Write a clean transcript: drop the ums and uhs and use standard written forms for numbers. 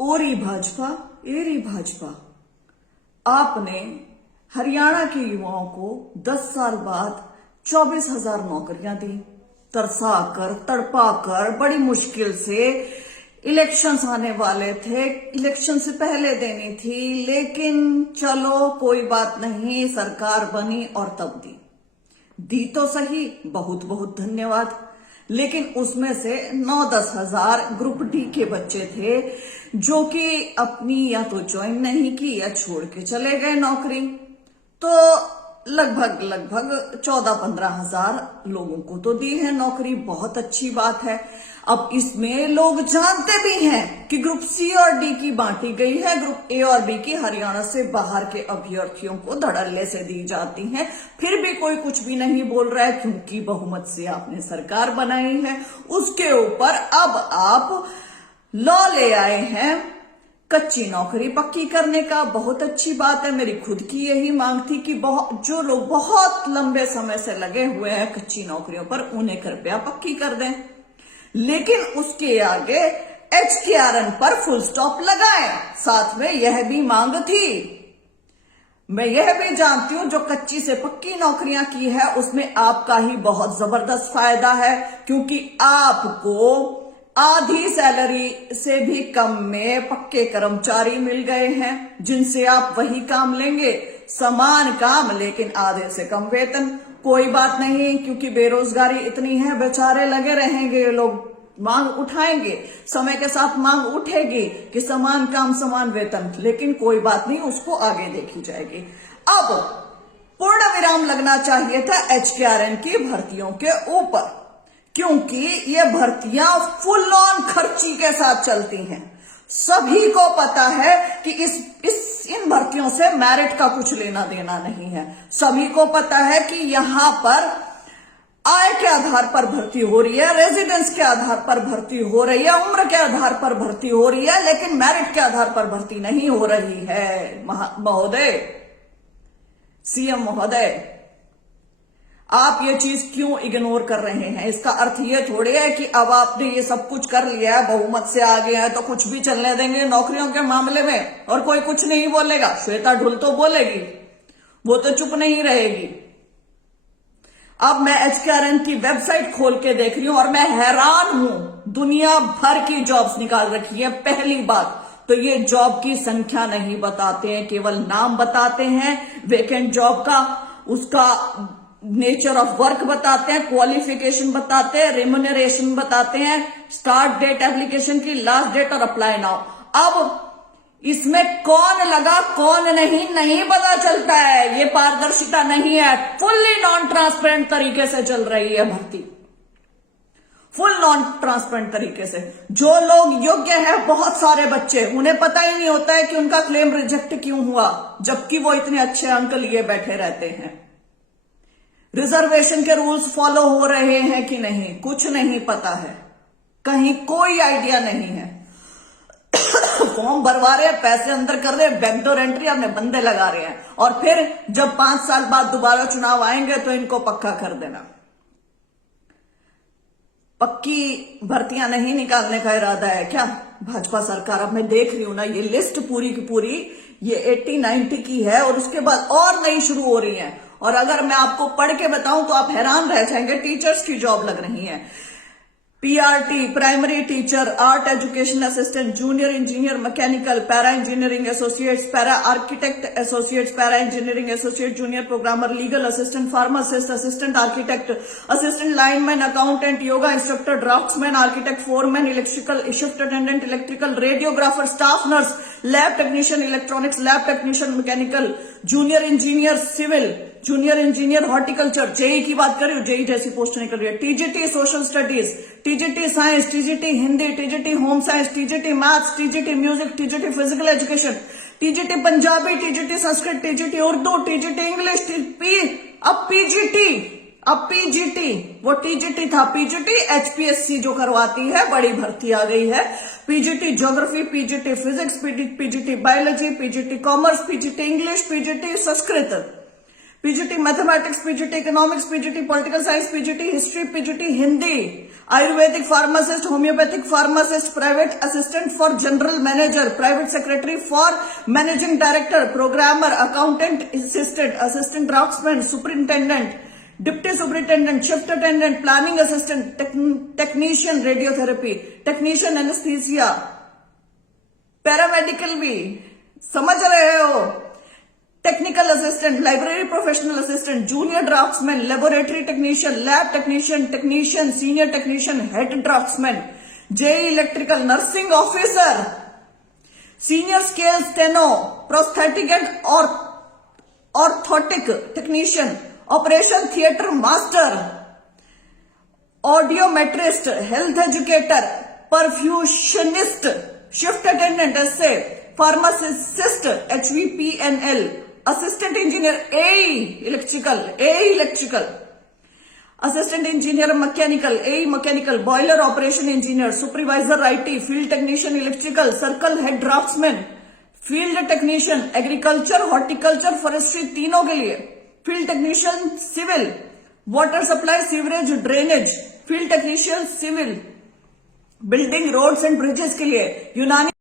ओरी भाजपा एरी भाजपा, आपने हरियाणा के युवाओं को 10 साल बाद 24,000 नौकरियां दी। तरसा कर तड़पा कर बड़ी मुश्किल से इलेक्शंस आने वाले थे, इलेक्शन से पहले देनी थी, लेकिन चलो कोई बात नहीं, सरकार बनी और तब दी तो सही, बहुत बहुत धन्यवाद। लेकिन उसमें से 9-10 हजार ग्रुप डी के बच्चे थे जो कि अपनी या तो ज्वाइन नहीं की या छोड़ के चले गए नौकरी। तो लगभग 14-15 हजार लोगों को तो दी है नौकरी, बहुत अच्छी बात है। अब इसमें लोग जानते भी हैं कि ग्रुप सी और डी की बांटी गई है, ग्रुप ए और बी की हरियाणा से बाहर के अभ्यर्थियों को धड़ल्ले से दी जाती हैं। फिर भी कोई कुछ भी नहीं बोल रहा है क्योंकि बहुमत से आपने सरकार बनाई है। उसके ऊपर अब आप लॉ ले आए हैं कच्ची नौकरी पक्की करने का। बहुत अच्छी बात है, मेरी खुद की यही मांग थी कि जो लोग बहुत लंबे समय से लगे हुए हैं कच्ची नौकरियों पर, उन्हें कृपया पक्की कर दें। लेकिन उसके आगे HKRN पर फुल स्टॉप लगाएं। साथ में यह भी मांग थी, मैं यह भी जानती हूं जो कच्ची से पक्की नौकरियां की है उसमें आपका ही बहुत जबरदस्त फायदा है, क्योंकि आपको आधी सैलरी से भी कम में पक्के कर्मचारी मिल गए हैं जिनसे आप वही काम लेंगे, समान काम लेकिन आधे से कम वेतन। कोई बात नहीं, क्योंकि बेरोजगारी इतनी है, बेचारे लगे रहेंगे, ये लोग मांग उठाएंगे, समय के साथ मांग उठेगी कि समान काम समान वेतन, लेकिन कोई बात नहीं, उसको आगे देखी जाएगी। अब पूर्ण विराम लगना चाहिए था HKRN की भर्तियों के ऊपर, क्योंकि ये भर्तियां फुल ऑन खर्ची के साथ चलती हैं। सभी को पता है कि इन भर्तियों से मेरिट का कुछ लेना देना नहीं है। सभी को पता है कि यहां पर आय के आधार पर भर्ती हो रही है, रेजिडेंस के आधार पर भर्ती हो रही है, उम्र के आधार पर भर्ती हो रही है, लेकिन मेरिट के आधार पर भर्ती नहीं हो रही है। महोदय, CM महोदय, आप ये चीज क्यों इग्नोर कर रहे हैं? इसका अर्थ ये थोड़ी है कि अब आपने ये सब कुछ कर लिया है, बहुमत से आ गया है तो कुछ भी चलने देंगे नौकरियों के मामले में और कोई कुछ नहीं बोलेगा। श्वेता ढुल तो बोलेगी, वो तो चुप नहीं रहेगी। अब मैं HKRN की वेबसाइट खोल के देख रही हूं और मैं हैरान हूं, दुनिया भर की जॉब्स निकाल रखी है। पहली बात तो ये जॉब की संख्या नहीं बताते हैं, केवल नाम बताते हैं, वेकेंट जॉब का, उसका नेचर ऑफ वर्क बताते हैं, क्वालिफिकेशन बताते हैं, रेम्यूनरेशन बताते हैं, स्टार्ट डेट एप्लीकेशन की, लास्ट डेट और अप्लाई नाउ। अब इसमें कौन लगा कौन नहीं पता चलता है, ये पारदर्शिता नहीं है। फुल्ली नॉन ट्रांसपेरेंट तरीके से चल रही है भर्ती, फुल नॉन ट्रांसपेरेंट तरीके से। जो लोग योग्य है, बहुत सारे बच्चे, उन्हें पता ही नहीं होता है कि उनका क्लेम रिजेक्ट क्यों हुआ, जबकि वो इतने अच्छे अंक लिए बैठे रहते हैं। रिजर्वेशन के रूल्स फॉलो हो रहे हैं कि नहीं, कुछ नहीं पता है, कहीं कोई आइडिया नहीं है। फॉर्म भरवा रहे हैं, पैसे अंदर कर रहे हैं, बैकडोर एंट्री अपने बंदे लगा रहे हैं, और फिर जब 5 साल बाद दोबारा चुनाव आएंगे तो इनको पक्का कर देना। पक्की भर्तियां नहीं निकालने का इरादा है क्या भाजपा सरकार? अब मैं देख रही हूं ना, ये लिस्ट पूरी की पूरी ये 80-90 की है और उसके बाद और नई शुरू हो रही है। और अगर मैं आपको पढ़ के बताऊं तो आप हैरान रह जाएंगे। टीचर्स की जॉब लग रही है, PRT primary teacher, art education assistant, junior engineer mechanical, para engineering associates, para architect associates, para engineering associate, junior programmer, legal assistant, pharmacist, assistant architect, assistant lineman, accountant, yoga instructor, draftsman, architect, foreman, electrical shift attendant, electrical, radiographer, staff nurse, lab technician, electronics, lab technician, mechanical, junior engineer civil, junior engineer horticulture, JE की बात कर रही हूँ, JEE जैसी post निकल रही है, TGT social studies, TGT science, TGT Hindi, TGT home science, TGT maths, TGT music, TGT physical education, TGT Punjabi, TGT Sanskrit, TGT Urdu, TGT English, अब PGT, वो TGT था, PGT HPSC जो करवाती है, बड़ी भर्ती आ गई है। PGT geography, PGT physics, PGT biology, PGT commerce, PGT English, PGT Sanskrit, PGT mathematics, PGT economics, PGT political science, PGT history, PGT Hindi, Ayurvedic pharmacist, homeopathic pharmacist, private assistant for general manager, private secretary for managing director, programmer, accountant assistant, assistant draughtsman, superintendent, deputy superintendent, shift attendant, planning assistant, technician radiotherapy, technician anaesthesia, paramedical भी, समझ रहे हो, technical assistant, library professional assistant, junior draughtsman, laboratory technician, lab technician, senior technician, head draftsman, JE electrical, nursing officer, senior scale steno, prosthetic and orthotic technician, operation theatre master, audiometrist, health educator, perfusionist, shift attendant, SA, pharmacist, HVPNL, assistant engineer, AE electrical, assistant engineer mechanical, AE mechanical, boiler operation engineer, supervisor IT, field technician electrical, circle head draftsman, field technician agriculture, horticulture, forestry, तीनों के लिए, field technician civil, water supply, sewerage, drainage, field technician civil, building, roads and bridges के लिए, यूनानी